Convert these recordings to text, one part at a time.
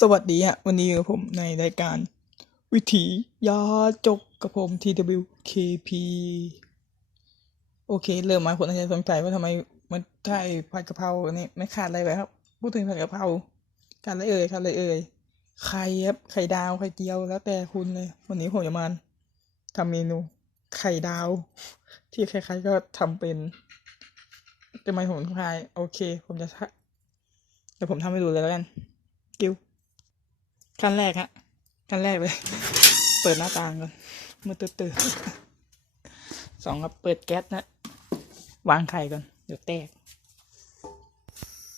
สวัสดีฮะวันนี้กับผมในรายการ วิถียาจกกับผม TWKP โอเค เริ่มมาคนอาจจะสงสัยว่าทำไมมันใช่ผัดกะเพราอันนี้ไม่ขาดอะไรไปครับ พูดถึงผัดกะเพราขาดอะไรเอ่ยขาดอะไรเอ่ยไข่ครับไข่ดาวไข่เจียวแล้วแต่คุณเลย วันนี้ผมจะมาทำเมนูไข่ดาว ที่ใครๆก็ทำเป็นจะไม่ผมพายโอเค ผมจะทะเดี๋ยวผมทำให้ดูเลยแล้วกันกิ้ว ขั้นแรกฮะขั้นแรกเลย เปิดหน้าต่างก่อนมือตื่นๆสองครับเปิดแก๊สนะ วางไข่ก่อน เดี๋ยวแตก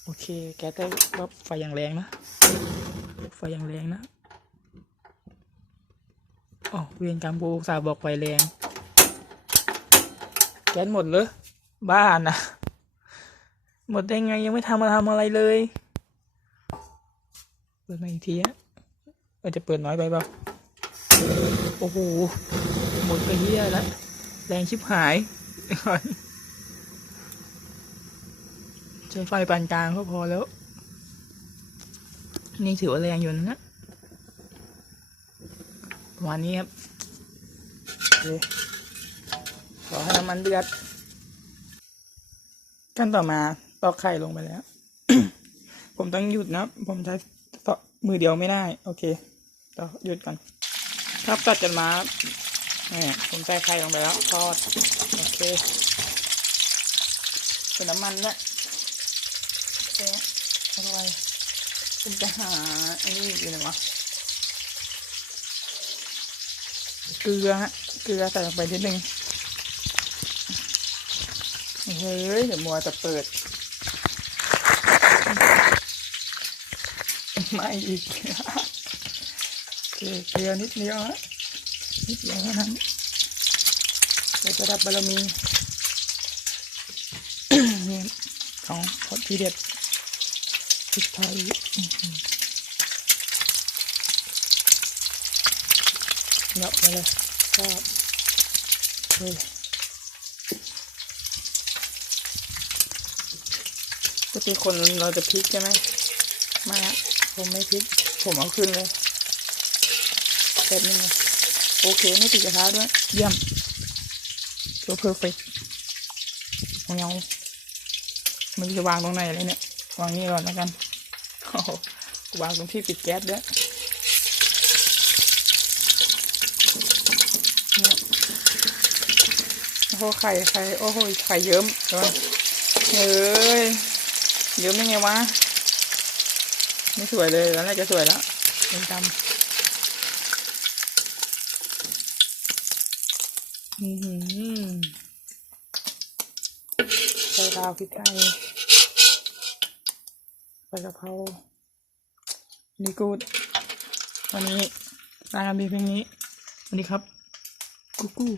โอเค แก๊สได้ว่าไฟอย่างแรงนะ ไฟอย่างแรงนะอ๋อเวียนกรรมบูสาบอกไฟแรง แก๊สหมดเลยบ้านนะหมดได้ไงยังไม่ทำมาทำอะไรเลยเปิดมาอีกทีอะ อาจจะเปิดน้อยไปเปล่าโอ้โห หมดไปเฮียแล้ว แรงชิบหายเดี๋ยวก่อนใช้ไฟปานกลางก็พอแล้ว นี่ถือว่าแรงอยู่นะประมาณนี้ครับขอให้น้ำมันเดือด ขั้นต่อมาตอกไข่ลงไปแล้ว ผมต้องหยุดนะ ผมใช้มือเดียวไม่ได้ โอเค ต่อหยุดก่อนครับตัดกันมาเนี่ยผมใส่ไข่ลงไปแล้วทอดโอเคเป็นน้ำมันแล้วโอเคอร่อยผมจะหาอันนี้อยู่ไหนวะเกลือฮะเกลือใส่ลงไปนิดนึงเฮ้ยเดี๋ยวมัวจะเปิดไม่อีก เคเกลือนิดเดียวฮะนิดเดียวเท่านั้นเดี๋ยวจะดับบารมีนี่ของพอทีเด็ดพริกไทยอื้อหือเนาะมาเลยชอบเลยปกติคนเราจะพริกใช่ไหมไมาผมไม่พลิก ผมเอาขึ้นเลย แบบนี้เลยโอเคไม่ติดกระทะด้วย เยี่ยมตัวเพอร์เฟกต์เงาไมันจะวางตรงไหนเลยเนี่ยวางนี่ก่อนแล้วกันวางตรงที่ปิดแก๊สด้วยโอ้โหไข่ไข่โอ้โหไข่เยิ้มเดี๋ยวก่อนเฮ้ยเยิ้มได้ไงวะไม่สวยเลยแล้วน่าจะสวยแล้วเป็นดำ อือหือใส่ดาวพริกไทยใบกะเพรานี่กูดวันนี้รายการมีเพียงนี้ วันนี้ครับ กูกู